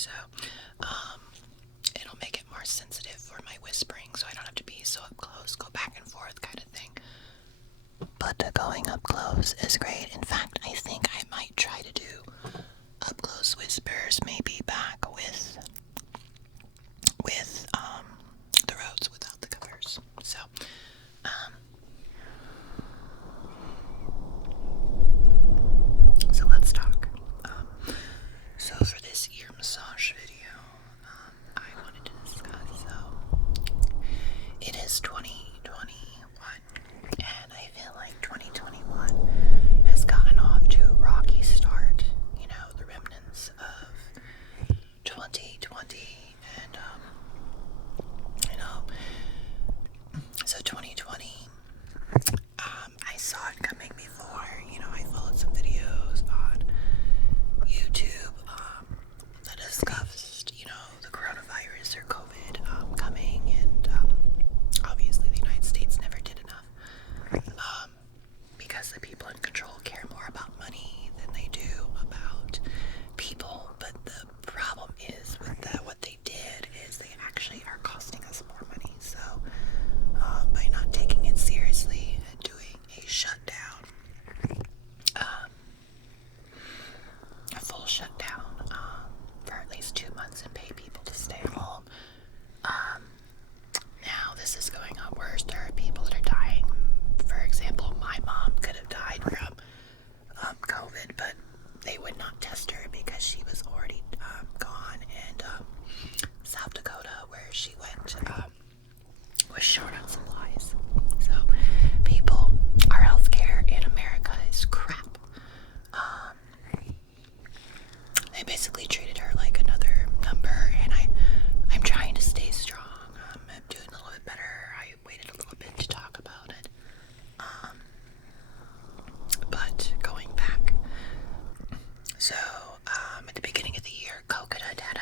so it'll make it more sensitive for my whispering, so I don't have to be so up close, go back and forth kind of thing. But going up close is great. In fact, I think I might try to do up close whispers, maybe back with the Rhodes without the covers. So let's talk. So for this ear massage video, I wanted to discuss, it is 2021, and I feel like 2021 has gotten off to a rocky start. You know, the remnants of 2020, and so 2020, I saw it coming before. I followed some videos on YouTube that discussed, the coronavirus or COVID coming, and obviously the United States never did enough because the people in control care more about money than they do about people. But the problem is with that, what they did is they actually are costing us more money. So by not taking it seriously and doing a shutdown, a full shutdown for at least 2 months and pay people to stay home. Now this is going on worse. There are people that are dying. For example, my mom could have died from COVID, but they would not test her because she was already gone. And South Dakota, where she went, was short on supplies. So people, our healthcare in America is crap. They basically treated her like another number, and I'm trying to stay strong. I'm doing a little bit better. I waited a little bit to talk about it. But going back, so at the beginning of the year, Coconut had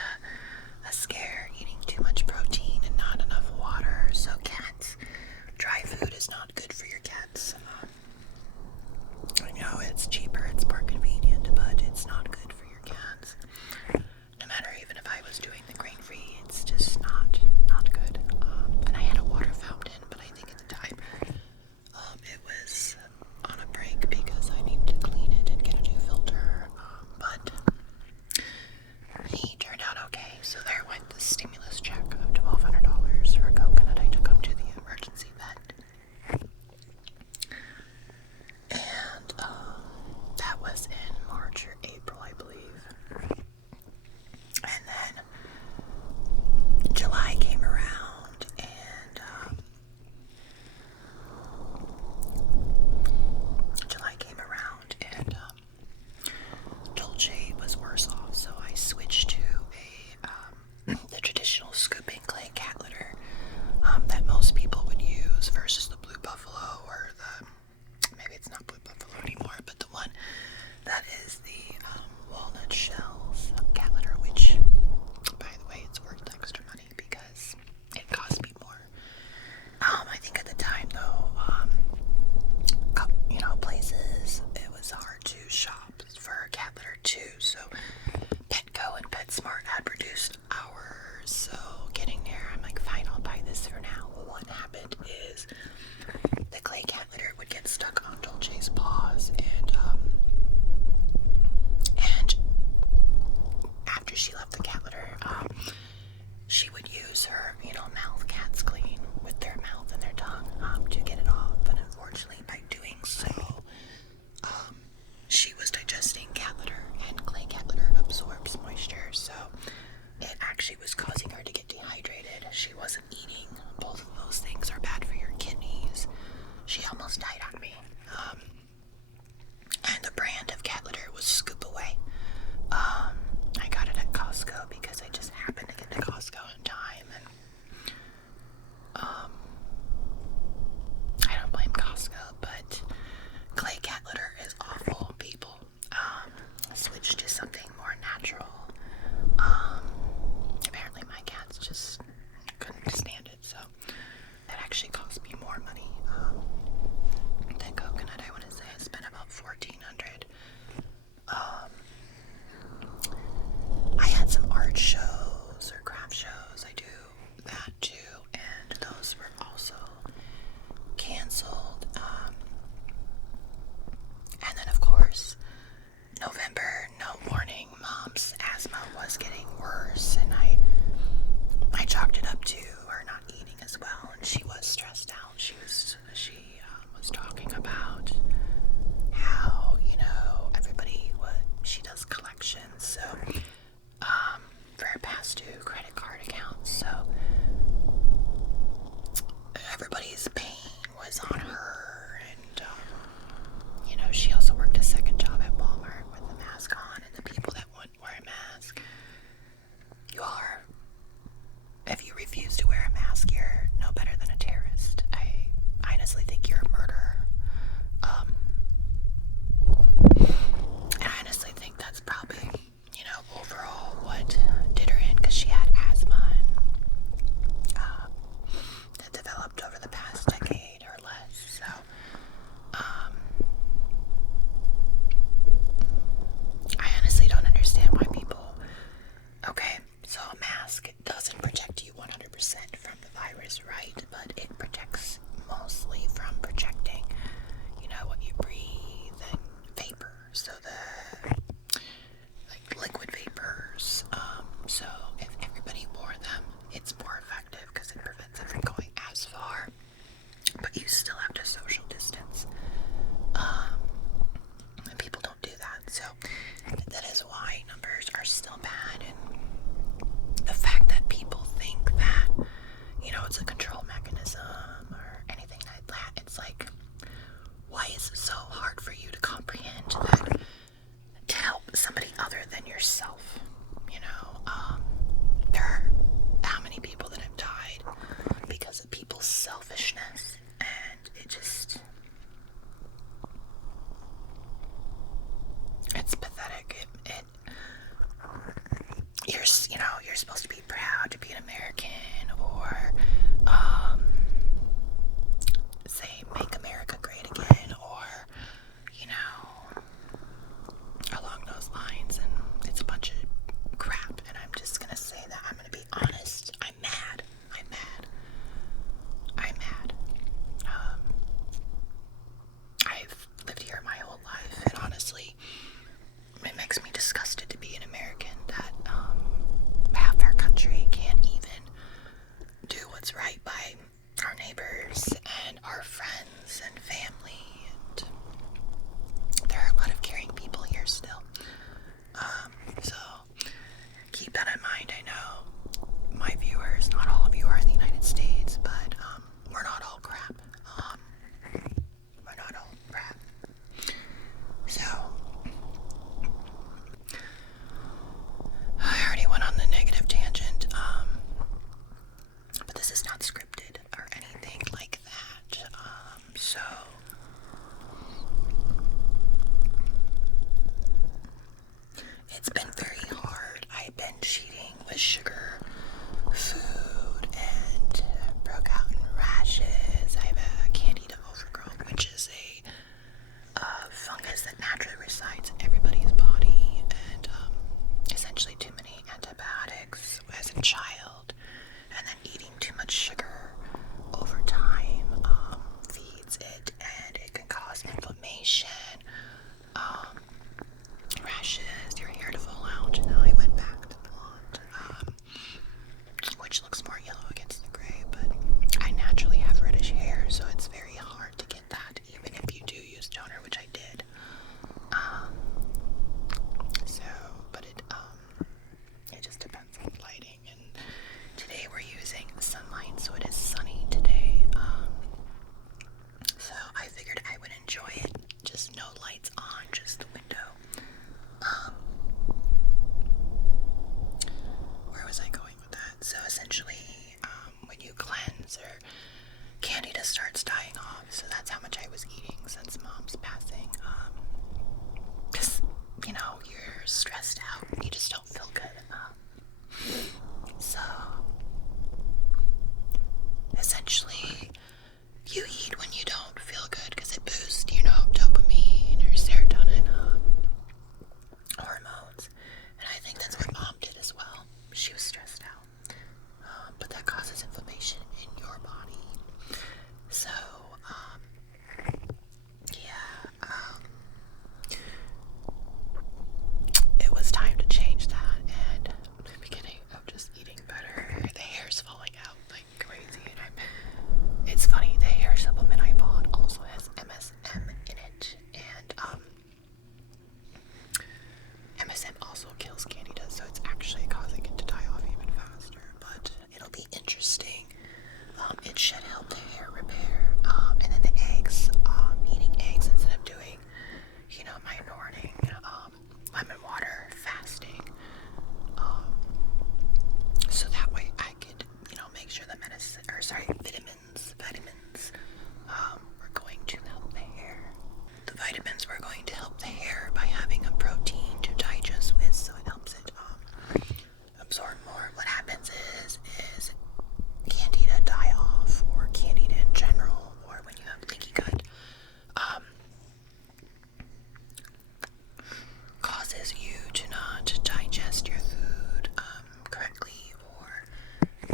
a scare, eating too much protein and not enough water. So cats, dry food is not good for your cats. I know it's cheaper, it's more convenient, but it's not good for your cats. No matter even if I was doing the grain-free, it's just not good. And I had a water fountain, but I think at the time it was on a break because I needed to clean it and get a new filter. But he turned out okay. So there went the stimulus check of $1,200 for Coconut. I took him to the emergency vet. And that was in March or April, I believe. And then July came around, and Dolce was worse off, so I switched to the traditional scooping clay cat litter that most people would use versus the Blue Buffalo, or maybe it's not Blue Buffalo anymore, but the one that is the walnut shells cat litter, which, by the way, it's worth extra money because it cost me more. I think at the time, though, places, it was hard to shop for cat litter too, so Petco and PetSmart had reduced hours, so getting there, I'm like, fine, I'll buy this for now. Well, what happened is the clay cat litter would get stuck on Dolce's paws, and after she left the cat litter, she would use her, mouth, cats clean with their mouth and their tongue to get it off, and unfortunately by doing so, she was digesting cat litter, and clay cat litter absorbs moisture, so it actually was causing her to get dehydrated. She wasn't eating. Both of those things are bad for your kidneys. She almost died on me. And the brand of cat litter was Scoop Away. I got it at Costco because I just happened to get to Costco in time, and I don't blame Costco, but worse, and I chalked it up to her not eating as well, and she was stressed out. She was talking about how, she does collections, so for her past 2 credit card accounts, so everybody's pain was on her, and she also worked a second job at Walmart with a mask on, and the people that wouldn't wear a mask, if you refuse to wear a mask, you're no better than a terrorist. I honestly think you're a murderer. And I honestly think that's probably, overall what did her in, because she had asthma that developed over the past decade or less. So, I honestly don't understand why people. Okay, so a mask doesn't protect you 100% from the virus, right? But it protects mostly from projecting, what you breathe and vapor. So liquid vapors. So if everybody wore them, it's more effective because it prevents it from going as far. But you still have to social distance. And people don't do that. So that is why numbers are still bad. And the fact that people think that, it's a control mechanism or anything like that, it's like, why is it so hard for you to comprehend that to help somebody other than yourself? There are how many people that have died because of people's selfishness, and it's pathetic. You're supposed to be proud to be an American, or say make America great again, or along those lines, and it's a bunch of crap. And I'm just gonna say that I'm gonna be honest. I'm mad. I've lived here my whole life, and honestly, it makes me disgusted to be an American that half our country can't even do what's right by our neighbors and our friends and family, and there are a lot of caring people here still. So keep that in mind. I know my viewers, not all of you are in the United States, but we're not all crap. So I already went on the negative tangent, but this is not scripted or anything like that. So it's been very hard. I've been cheating with sugar, food, and broke out in rashes. I have a candida overgrowth, which is a fungus that naturally resides in everybody's body, and essentially too many antibiotics as a child, and then eating too much sugar over time feeds it, and it can cause inflammation, rashes, your hair to fall out. Now I went back to blonde.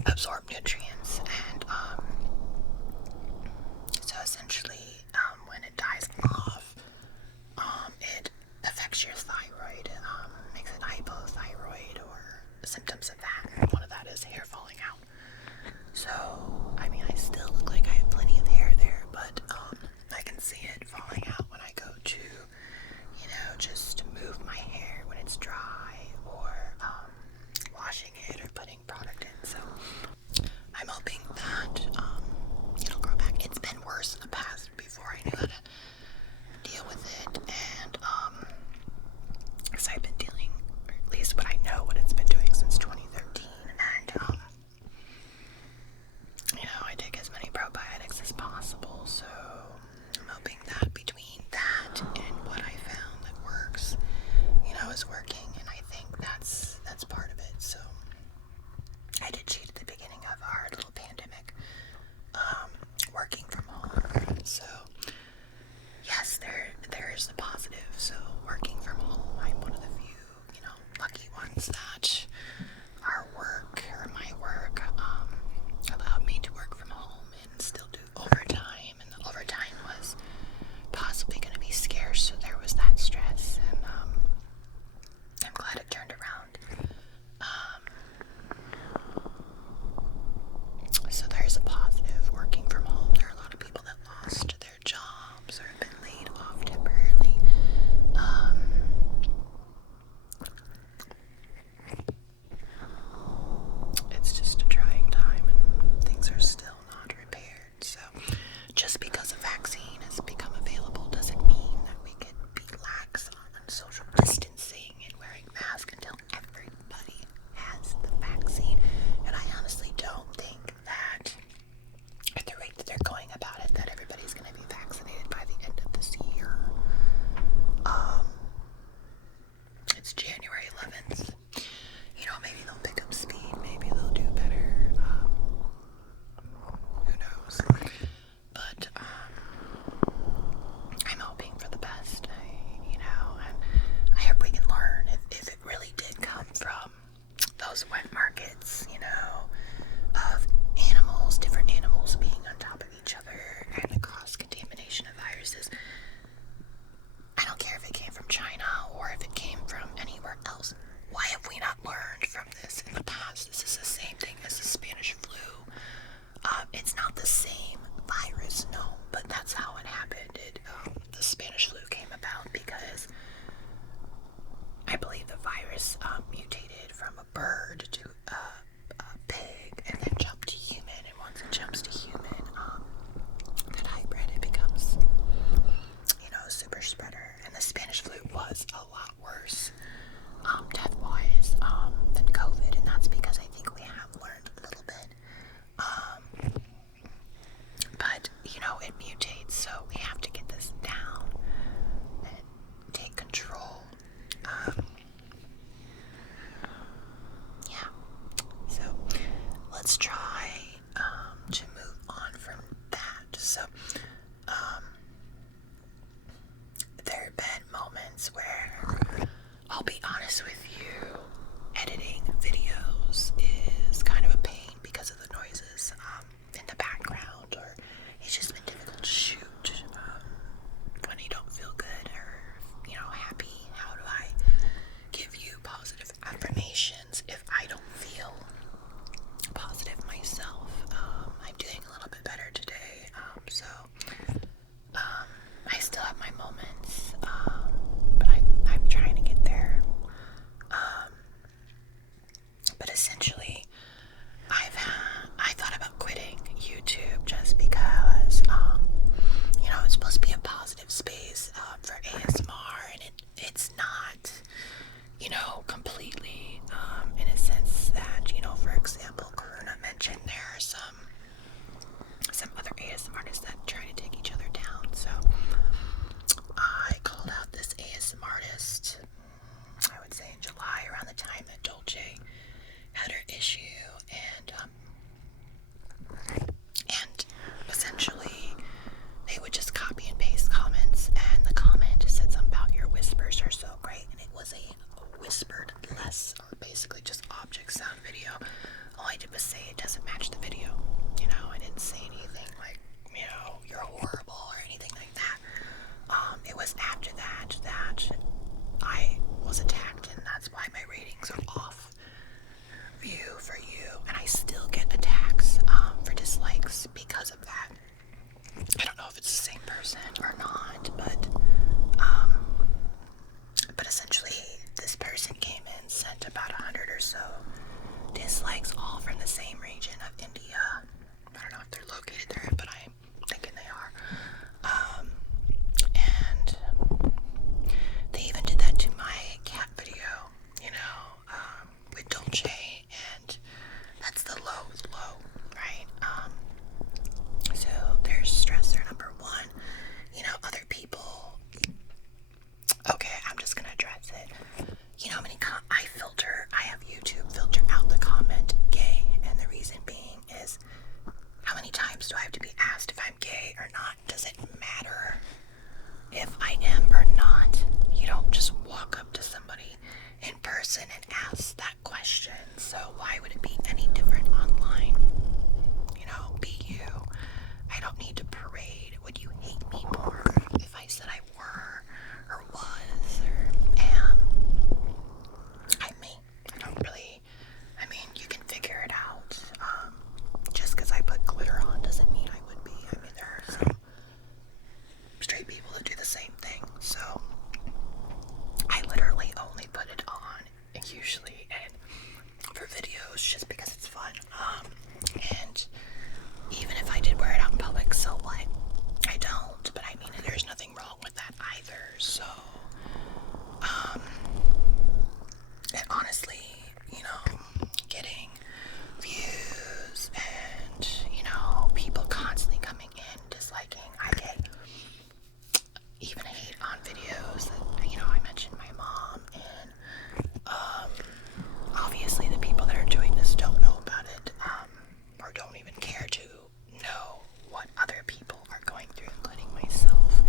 absorb nutrients, and so essentially when it dies off, it affects your thyroid, makes it hypothyroid or symptoms of that. One of that is hair falling out. So I mean, I still look like I have plenty of hair there, but I can see it falling out when I go to, just move my hair when it's dry, or washing it or putting product in. So I'm hoping that it'll grow back. It's been worse in the past before I knew how to deal with it, and because I've been dealing, or at least what I know what it's been doing since 2013, and I take as many probiotics as possible. So I'm hoping that between that and what I found that works, is working, and I think that's part of it. So I did cheat at the beginning of our little pandemic, working from home. So yes, there is the positive. So working from home, I'm one of the few, lucky ones that our work, or my work, allowed me to work from home and still do overtime. And the overtime was possibly going to be scarce, so there was that stress, and I'm glad it turned around. So there's a positive working from home. There are a lot of people that lost their jobs or have been laid off temporarily. It's just a trying time, and things are still not repaired. So just because a vaccine has become available doesn't mean that we can be lax on social distancing and wearing masks until everybody has the vaccine. And I honestly don't think that at the rate that they're going about it, that everybody's going to be vaccinated by the end of this year. It's January 11th. Maybe they'll pick up speed. Maybe they'll do better. Who knows? But I'm hoping for the best. And I hope we can learn if it really did come from those wet markets, of animals, different animals being on top of each other, and the cross-contamination of viruses. I don't care if it came from China or if it came from anywhere else. Why have we not learned from this in the past? This is the same thing as the Spanish flu. It's not the same virus, no, but that's how it happened. The Spanish flu came about because I believe the virus mutated from a bird to a pig, and then jumped to human. And once it jumps to human, that hybrid, it becomes, a super spreader. And the Spanish flu was a lot worse, death-wise, than COVID, and that's because I think we have learned a little bit. But it mutates, so we have to get this down and take control. Yeah. So let's try to move on from that. So there have been moments where, I'll be honest with you, editing videos is kind of a pain because of the noises in the background, or it's just been difficult to shoot when you don't feel good or happy. How do I give you positive affirmations if I don't feel positive myself? I'm doing a little bit better today, so I still have my moments, but I'm trying to get there. But essentially, I thought about quitting YouTube just because, it's supposed to be a positive space for ASMR, and it's not, completely, in a sense that, for example, Karuna mentioned there are some other ASMR artists that try to take each other down. So I called out this ASMR artist, I would say in July, around the time that Dolce had her issue, and essentially they would just copy and paste comments, and the comment just said something about your whispers are so great, and it was a whispered lesson. I did was say it doesn't match the video. You know, I didn't say anything like, you know, you're horrible or anything like that. It was after that I was attacked, and that's why my ratings are off view for you, and I still get attacks for dislikes because of that. I don't know if it's the same person or not, but essentially this person came in, sent about 100 or so dislikes, all from the same region of India. I don't know if they're located there, but I'm thinking they are. And they even did that to my cat video, you know, with Dolce, and that's the low, right? So there's stressor number one. You know, other people. Okay, I'm just gonna address it. You know how many I have YouTube filter out the comment gay, and the reason being is, how many times do I have to be asked if I'm gay or not? Does it matter if I am or not? You don't just walk up to somebody in person and ask that question. So why would it be any different online? You know, be you. I don't need to parade. Would you hate me more if I said I were or was or am? I'm me. I mean, you can figure it out. Just because I put glitter on doesn't mean I would be. I mean, there are some straight people that do the same thing. So I literally only put it on usually and for videos just because it's fun. And even if I did wear it out in public, so what? I don't, but I mean, there's nothing wrong with that either. So, and honestly, you know, getting views and, you know, people constantly coming in, disliking, I get even hate on videos that, you know, I mentioned my mom, and, obviously the people that are doing this don't know about it, or don't even care to know what other people are going through, including myself.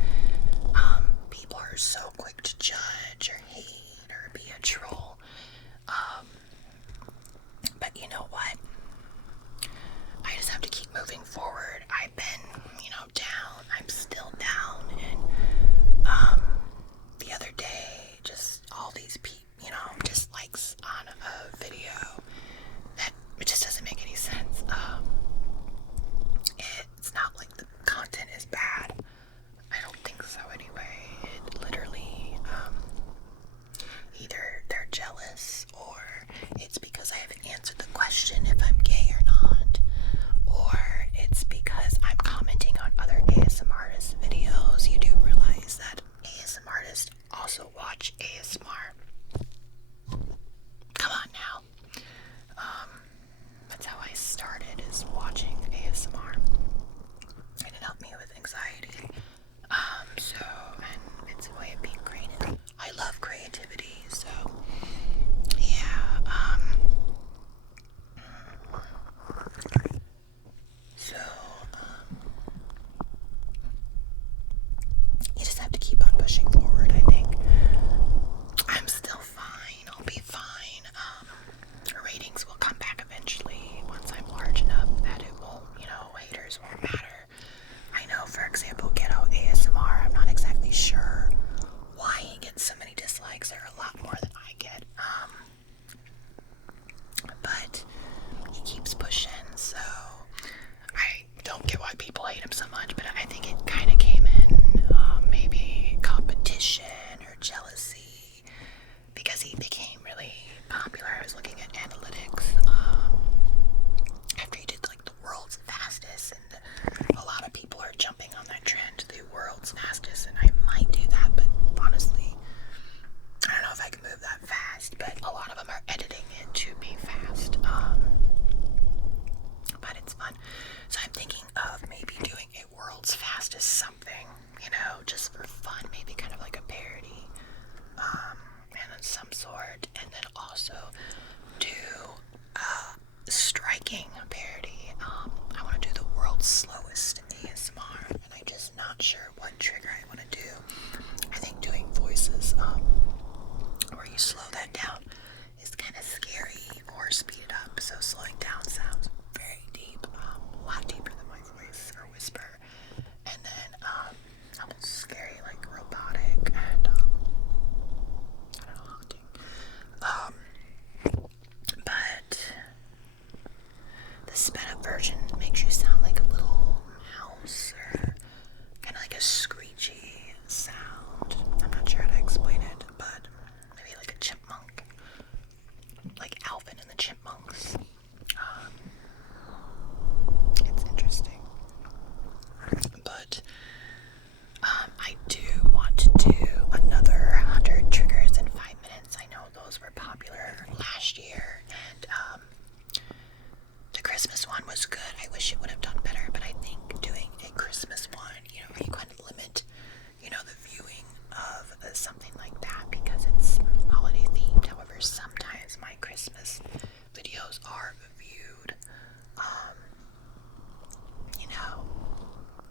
People are so quick to judge or hate or be a troll. But you know what? I just have to keep moving forward. I've been, you know, down. I'm still down. And the other day, just all these people, you know, dislikes on a video that it just doesn't make any sense. It's not like the content is bad. I don't think so anyway. It literally, either they're jealous, or it's because I haven't answered the question if I'm gay or not, or it's because I'm commenting on other ASMR artists' videos. You do realize that ASMR artists also watch ASMR. Come on now. That's how I started, is watching ASMR. And it helped me with anxiety. And it's a way of being creative. I love creativity, so yeah, viewed. You know,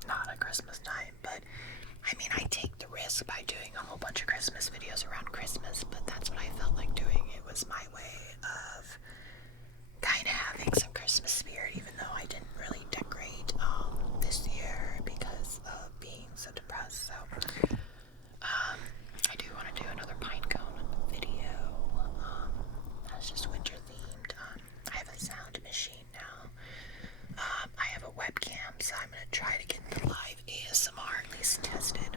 not at Christmas time, but I mean, I take the risk by doing a whole bunch of Christmas videos around Christmas, but that's what I felt like doing. It was my way of kind of having some Christmas spirit, even though I didn't really decorate this year because of being so depressed. So I do want to do another pine cone video. That's just winter themed. I have a sound machine now. I have a webcam, so I'm gonna try to get the live ASMR at least tested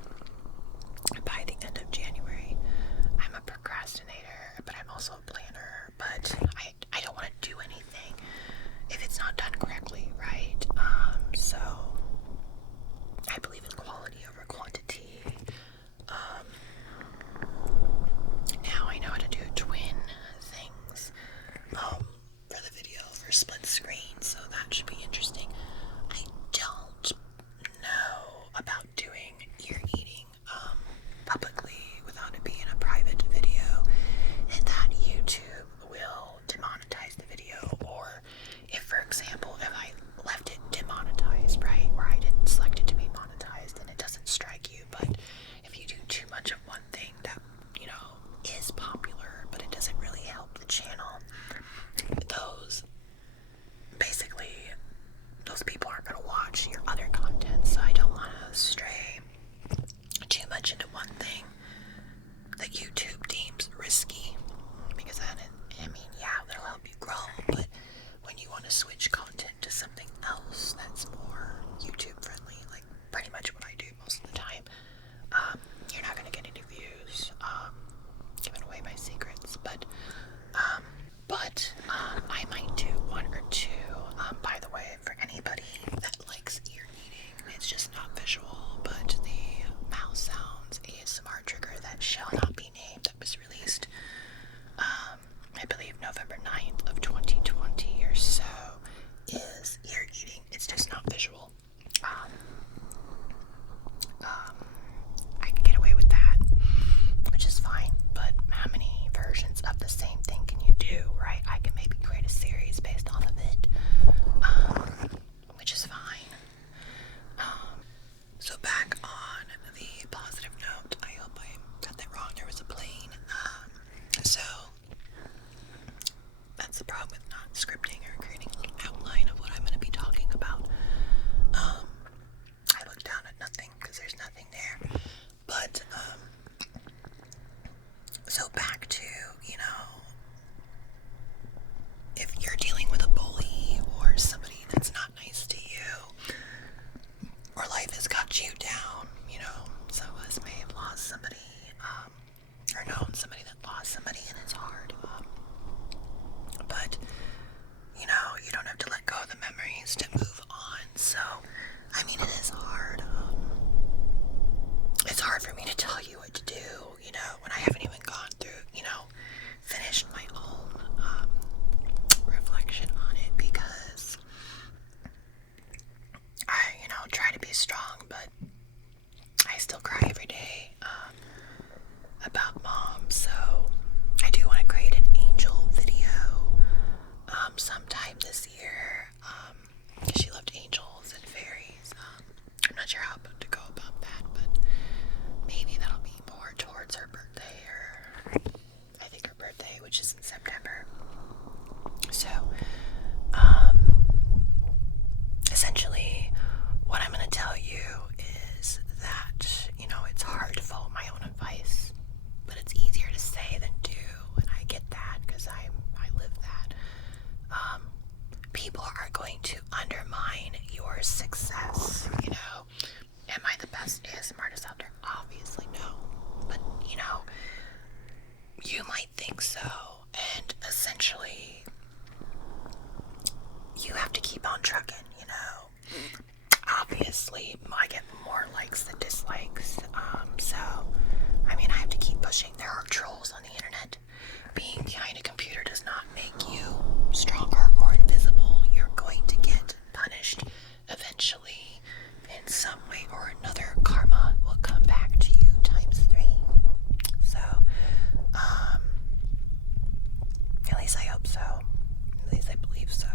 by the end of January. I'm a procrastinator, but I'm also a planner. But I don't want to do anything if it's not done correctly, right? So I believe in quality over quantity. Now I know how to do twin things for the video for split screen, so that should be interesting. I don't know about doing ear eating publicly without it being a private video, and that YouTube will demonetize the video, or if, for example, if I left it demonetized, right, where I didn't select it to be monetized, and it doesn't strike you. But if you do too much of one thing that, you know, is popular, but it doesn't really help the channel, those people aren't going to watch your other content. So I don't want to stray too much into one thing that YouTube deems risky, because then that'll help you grow, but when you want to switch content to something else that's more YouTube friendly, like pretty much what I do most of the time, you're not going to get any views, giving away my secrets, but I might do one or two. By the way, for anybody that likes ear eating, it's just not visual, but the mouse sounds ASMR trigger that shall not be named, that was released, I believe November 9th of 2020 or so, is ear eating. It's just not visual. I can get away with that, which is fine, but how many versions of the same thing can you do, right? I can maybe create a series based off of it, which is fine. So back on the positive note, I hope I got that wrong, there was a plane. So that's the problem with not scripting or creating a little outline of what I'm going to be talking about. I look down at nothing because there's nothing there. But so back to, if you're dealing with a bully or somebody that's not nice to you, or life has got you down, some of us may have lost somebody, or known somebody that lost somebody, and it's hard. But, you don't have to let go of the memories to move on. So, it is hard. It's hard for me to tell you what to do, when I haven't even gone through, finished my own reflection on it, because I, try to be strong, but I still cry every day about mom. So I do want to create an angel video sometime this year. She loved angels and fairies. I'm not sure how to go about that, but maybe that'll be more towards her birthday, or I think her birthday, which is in September. So essentially what I'm going to tell you is that, it's hard to follow my own advice, but it's easier to say than do, and I get that because I live that. People are going to undermine your success, Am I the best ASMR artist out there? Obviously no, but you might think so, and essentially you have to keep on trucking, Obviously, I get more likes than dislikes, so, I have to keep pushing. There are trolls on the internet. Being behind a computer does not make you stronger or invisible. You're going to get punished eventually in some way or another. Karma will come back to you times 3. So, at least I hope so. At least I believe so.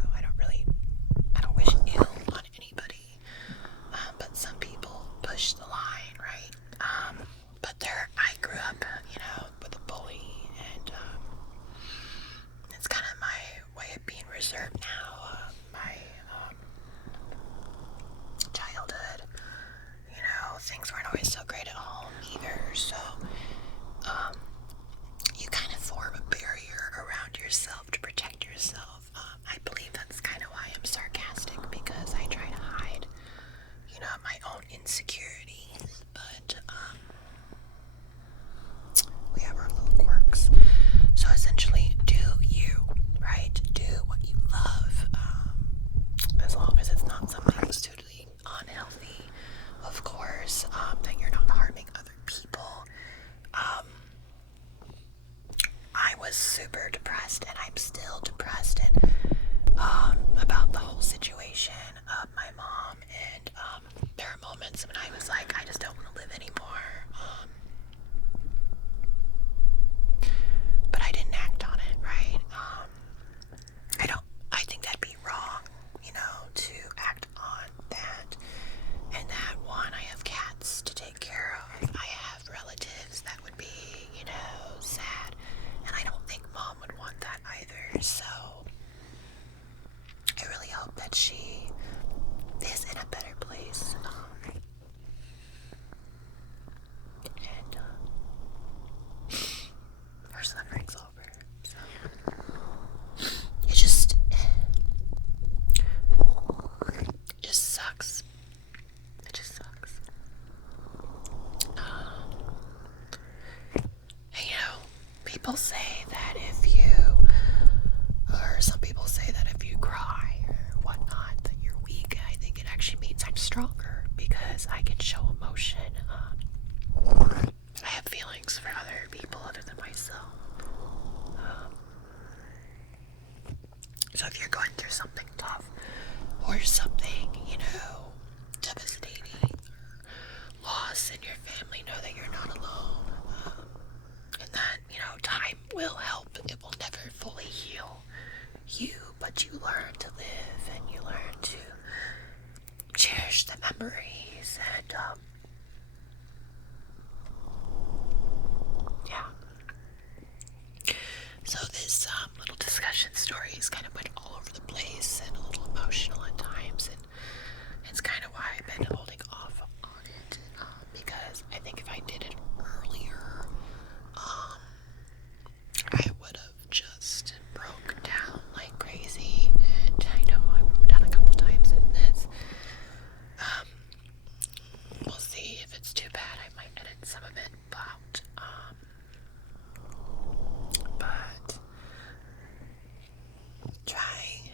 reserve now. My childhood, things weren't always so great at home either, so you kind of form a barrier around yourself to protect yourself. I believe that's kind of why I'm sarcastic, because I try to hide, my own insecurities, but we have our little quirks. So essentially, do you, right? Do what you love, as long as it's not something that's totally unhealthy, of course, that you're not harming other people. I was super depressed, and I'm still depressed, and about the whole situation of my mom, and there are moments when I was like, I just don't want to live anymore, but I didn't act on it, right? I think that'd be wrong, to act on that. And that, one, I have cats to take care of, I have relatives that would be, sad, and I don't think mom would want that either, so I really hope that she is in a better place, and her suffering's over, so it just sucks. It just sucks. People say that some people say that if you cry or whatnot, that you're weak. I think it actually means I'm stronger, because I can show emotion. I have feelings for other people other than myself. So if you're going through something tough, or something, devastating, or loss in your family, know that you're not alone. And that, time will help. It will never fully heal you, but you learn to live, and you learn to cherish the memories, and, yeah. So this little discussion stories kind of went all over the place and a little emotional at times, and it's kind of why I've been holding off on it, because I think if I did it earlier, I would have just broke down like crazy, and I know I broke down a couple times in this. We'll see. If it's too bad, I might edit some of it out. But trying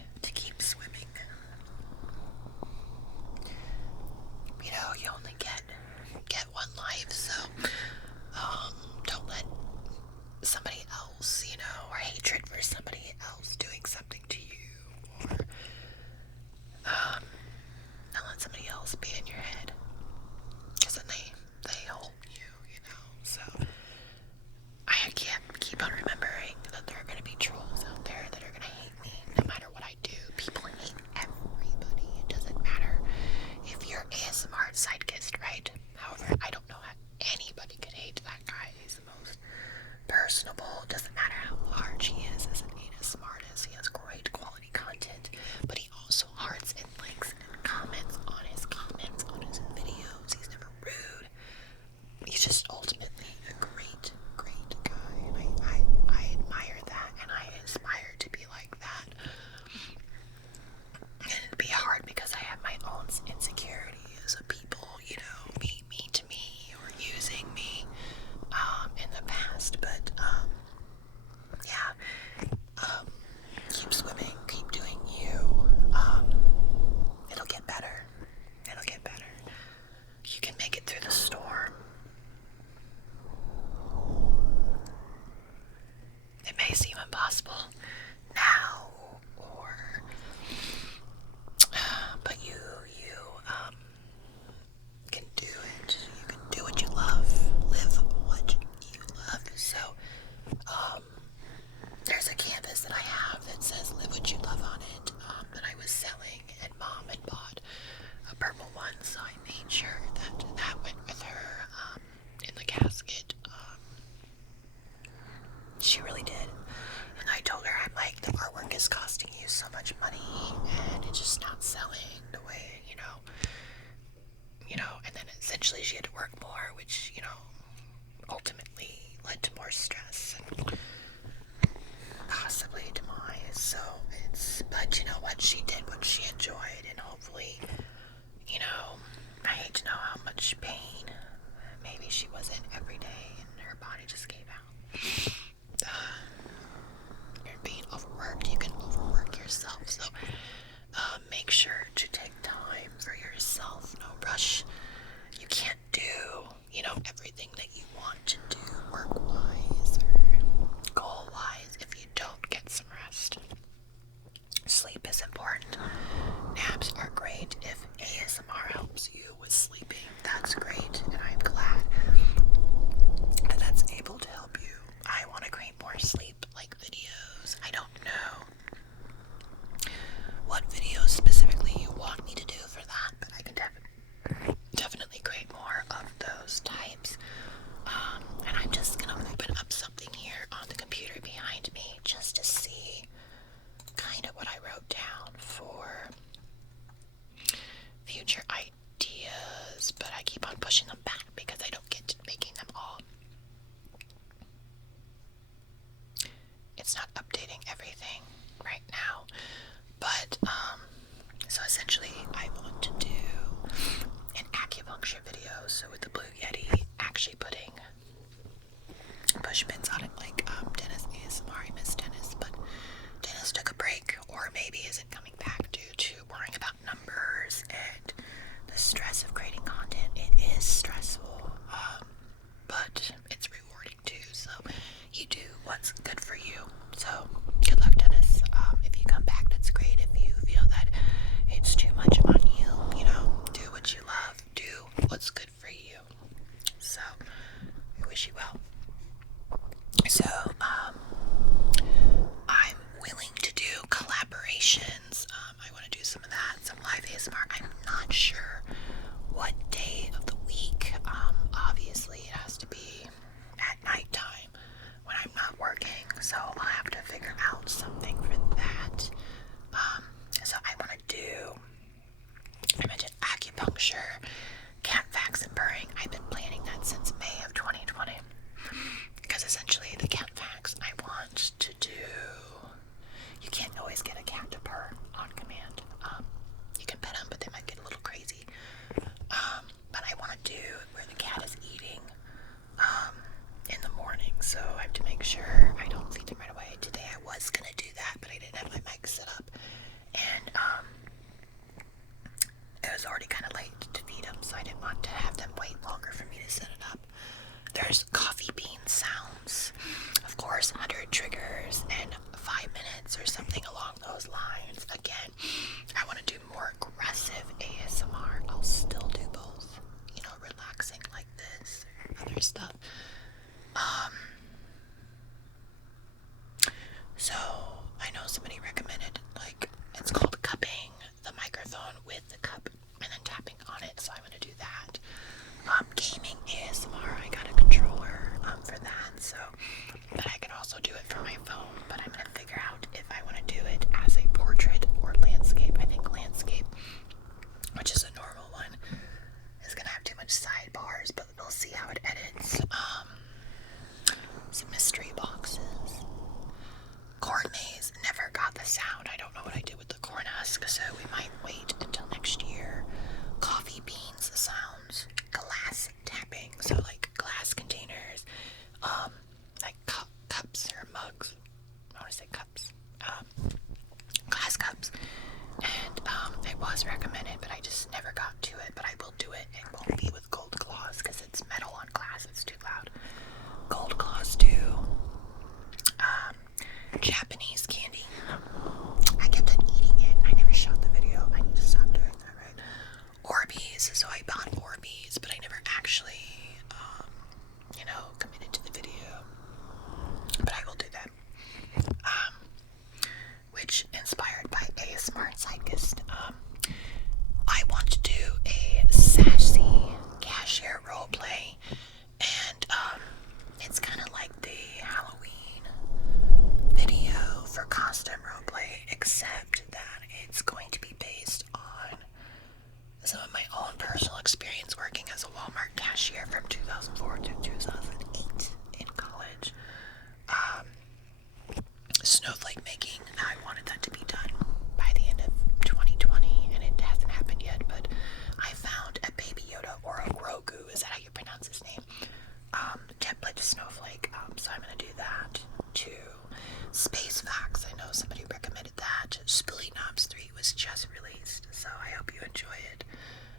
selling the way, and then essentially she had to work more, which, ultimately led to more stress and possibly demise. So but you know what, she did what she enjoyed, and hopefully, I hate to know how much pain maybe she was in every day and her body just gave out. You're being overworked, you can overwork yourself, so make sure to take time for yourself. No rush. You can't do, everything that you want to do work-wise or goal-wise if you don't get some rest. Sleep is important. Naps are great. If ASMR helps you with sleeping, that's great, and I'm glad that that's able to help you. I want to create more sleep-like videos. I don't know what videos specifically you want me to do for that, but I can definitely create more of those types. And I'm just gonna open up something here on the computer behind me just to see kind of what I wrote down for future ideas, but I keep on pushing them back because I don't get to making them all. It's not updating everything right now, but so essentially I want to do an acupuncture video, so with the Blue Yeti actually putting push pins on it like Dennis ASMR. I miss Dennis, but Dennis took a break, or maybe isn't coming back due to worrying about numbers and the stress of creating content. It is stressful, but it's rewarding too, so you do what's good for you. So good luck, Dennis. If you come back, that's great. If you feel that it's too much on you, do what you love, do what's good for you. So I wish you well. So I'm willing to do collaborations. I want to do some of that, some live ASMR. I'm not sure what day of the week. Obviously it has to be at nighttime when I'm not working, so I'll have to figure out something for that. So I want to do, I mentioned acupuncture, cat facts and purring. I've been planning that since May of 2020, because essentially the cat facts I want to do, you can't always get a cat to purr on command. You can pet them, but they might get a little crazy. But I want to do where the cat is eating in the morning, so I have to make sure I don't feed them right away. Today I was going to do that, but I didn't have my mic set up, and it was already kind of late to feed them, so I didn't want to have them wait longer for me to set it up. There's coffee bean sounds, of course, 100 triggers in 5 minutes or something along those lines. Again, I want to do more aggressive ASMR. I'll still do both, relaxing like this or other stuff. So I know somebody recommended, it's called cupping the microphone with the cup and then tapping on it, so I'm going to do that. Gaming ASMR, I got a controller for that, so but I can also do it for my phone, but I'm going to figure out if I want to do it as a portrait or landscape. I think landscape, which is a normal one, is going to have too much sidebars, but we'll see how it edits. Some mystery boxes. Corn maze, never got the sound. I don't know what I did with the corn husk, so we might wait until next year. Coffee beans sounds. Glass tapping, so like glass containers, like cups or mugs. I want to say cups. Glass cups. And it was recommended, but I just never got to it. But I will do it. It won't be with gold claws because it's metal on glass. It's too loud. Gold claws too. Japanese candy. I kept on eating it. I never shot the video. I need to stop doing that, right? Orbeez. So I bought Orbeez, but I never actually, committed to the video. But I will do that. Which, inspired by ASMR Zeitgeist, I want to do a sassy cashier roleplay, and it's kind of like the Halloween video for costume roleplay, except that it's going to be based on some of my own personal experience working as a Walmart cashier from 2004 to 2008 in college. Snowflake making, I wanted that to be done by the end of 2020, and it hasn't happened yet, but I found a Baby Yoda, or a Grogu, is that how you pronounce his name? Template snowflake, so I'm going to do that. To Space Facts, I know somebody recommended that. Spoolie Knobs 3 was just released, so I hope you enjoy it.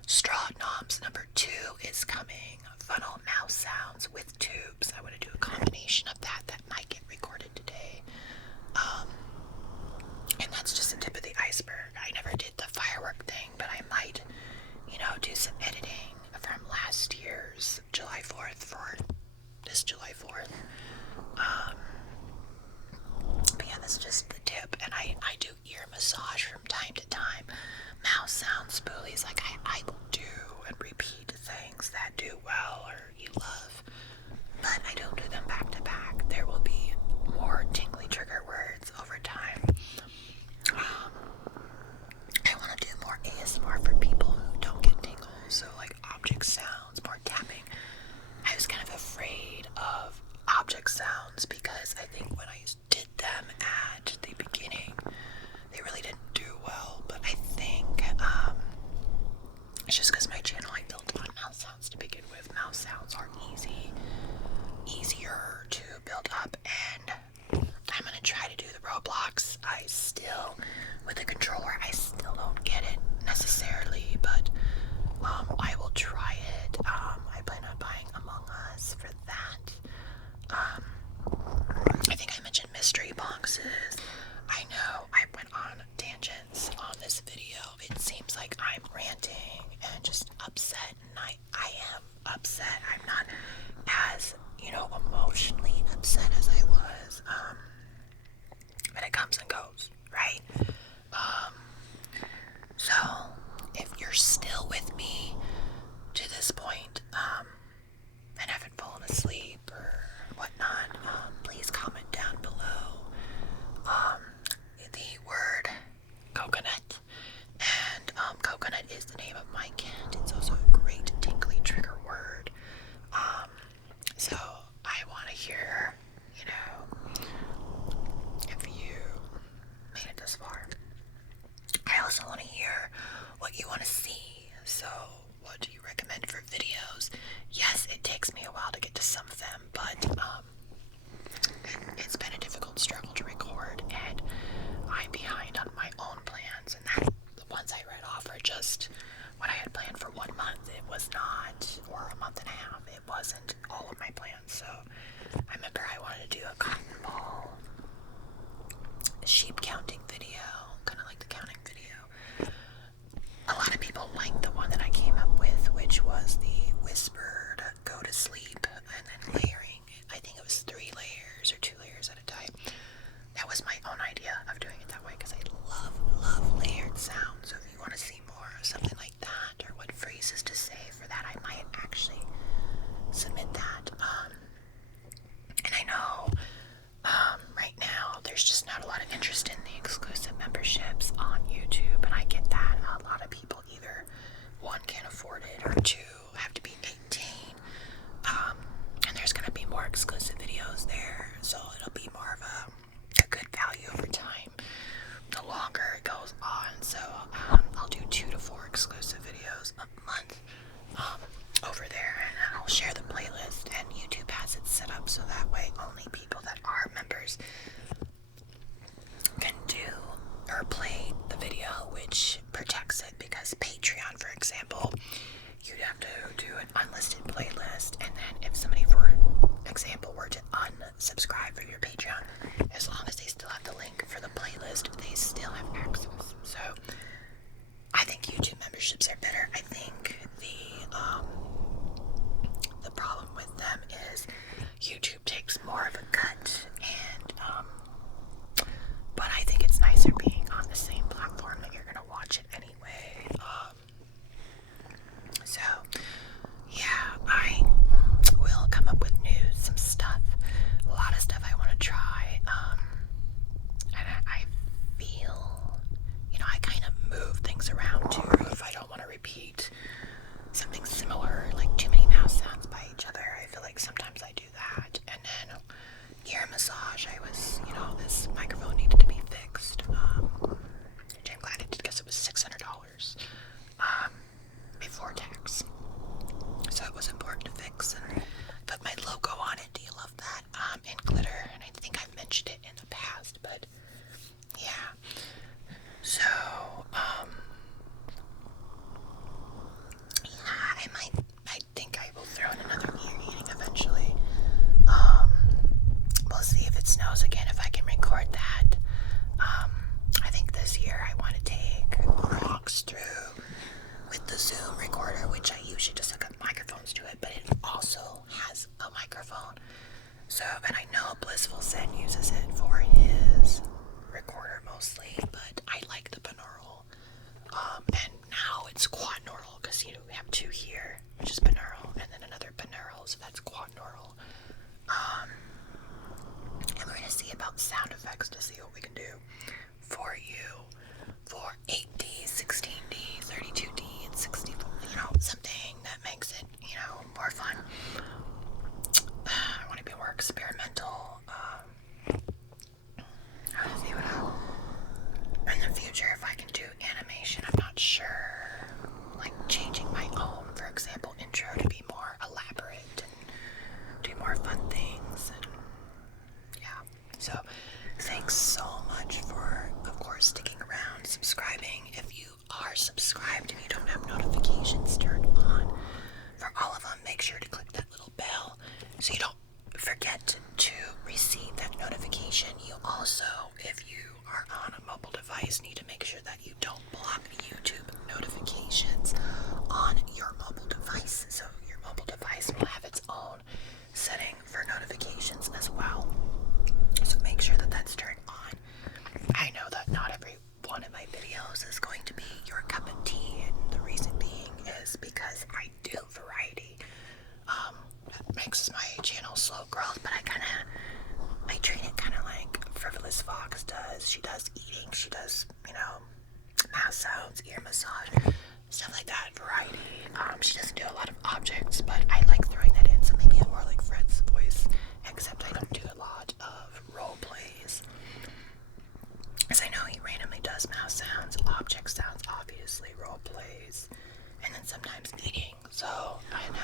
Straw Knobs number 2 is coming. Funnel mouse sounds with tubes. I want to do a combination of that might get recorded today. And that's just the tip of the iceberg. I never did the firework thing, but I might, do some editing from last year's July 4th for this July 4th. But yeah, that's just the tip. And I do ear massage from time to time. Mouse sound spoolies, like I will do and repeat things that do well or you love, but I don't do them back to back. There will be more tingly trigger words over time. I want to do more ASMR for people who don't get tingles, so like object sounds, more tapping. I was kind of afraid of object sounds because I think when I did them at the beginning, they really didn't do well, but I think it's just because my channel I built on mouse sounds to begin with. Mouse sounds are easier to build up, and I'm going to try to do the Roblox. With the controller, I still don't get it necessarily, but I will try it. I plan on buying Among Us for that. I think I mentioned mystery boxes. I know I went on tangents on this video. It seems like I'm ranting and just upset, and I am upset. I'm not as, emotionally upset as I was. But it comes and goes, right? So if you're still with me to this point, and haven't fallen asleep or whatnot, please comment down below the word coconut. And coconut is the name of my cat. It's also a great tingly trigger word. So I want to hear, if you made it this far. I also want to hear what you want to see. So what do you recommend for videos? Yes, it takes me a while to get to some of them, but it's been a difficult struggle to record, and I'm behind on my own plans, and the ones I read off are just what I had planned for 1 month. It was not, or a month and a half, it wasn't all of my plans. So I remember I wanted to do a cotton ball sheep counting video, kind of like the counting video. A lot of people liked the one that I came up with, which was the whispered go to sleep and then layering. I think it was 3 layers or 2 layers at a time. That was my own idea of doing it that way because I love layered sounds. So if you want to see more of something like that, or what phrases to say for that, I might actually submit that. And I know right now there's just not a lot of interest in the exclusive memberships on YouTube, and I get that. A lot of people either, 1, can't afford it, or 2, have to be 18. And there's going to be more exclusive videos there, so it'll be more of a good value over time the longer it goes on. So I'll do 2 to 4 exclusive videos a month over there, and I'll share the playlist, and YouTube has it set up so that way only people that are members can do or play the video, which protects it, because Patreon, for example, you'd have to do an unlisted playlist, and then if somebody, for example, were to unsubscribe from your Patreon, as long as they still have the link for the playlist, they still have access. So I think YouTube memberships are better. I think the problem with them is YouTube takes more of a cut, and but I think it's nicer being on the same platform that you're gonna watch it anyway. So yeah, I will come up with some stuff, a lot of stuff I want to try, and I feel, I kind of move things around too if I don't want to repeat with the Zoom recorder, which I usually just hook up microphones to it, but it also has a microphone. So, and I know Blissful Zen uses it for his recorder mostly, but I like the binaural. And now it's quadnaural, because you know we have two here, which is binaural, and then another binaural, so that's quadnaural. And we're gonna see about sound effects to see what we can do for you for 8D, 16D, 32D, and 64. You know, something that makes it, you know, more fun. I want to be more experimental. I want to see what in the future if I can do animation. I'm not sure. Like changing my own, for example, intro to be more elaborate and do more fun things. And yeah. So thanks so much for, of course, sticking around, subscribing. If you are subscribed and you don't have notifications turned on for all of them, make sure to click that little bell so you don't forget to receive that notification. You also, if you are on a mobile device, need to make sure that you don't block YouTube notifications on your mobile device. So your mobile device will have its own setting for notifications as well. So make sure that that's turned on. I know that not every one of my videos is going to be your cup of tea, and the reason being is because I do variety. That makes my channel slow growth, but I treat it kind of like Frivolous Fox does. She does eating, she does, you know, mouth sounds, ear massage, stuff like that, variety. She doesn't do a lot of objects, but I like throwing that in, so maybe I'm more like Fred's voice, except I don't do a lot of role plays. As I know, he randomly does mouth sounds, object sounds, obviously, role plays, and then sometimes eating. So, and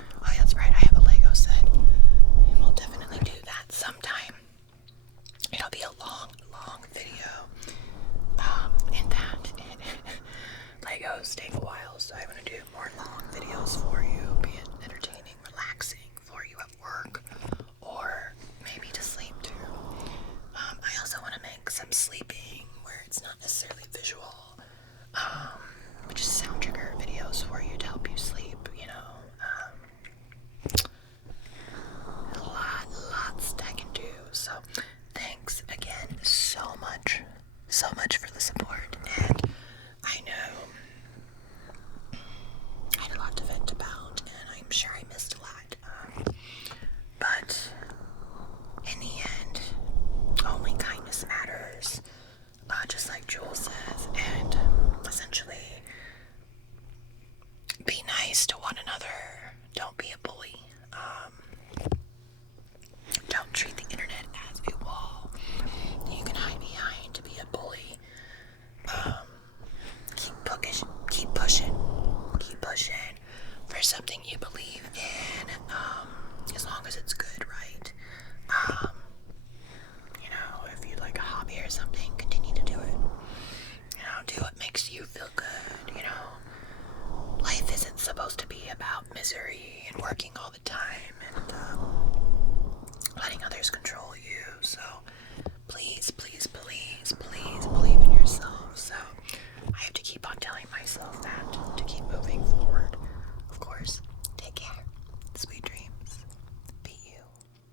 oh yeah, that's right, I have a Lego set, and we'll definitely do that sometime. It'll be a long, long video.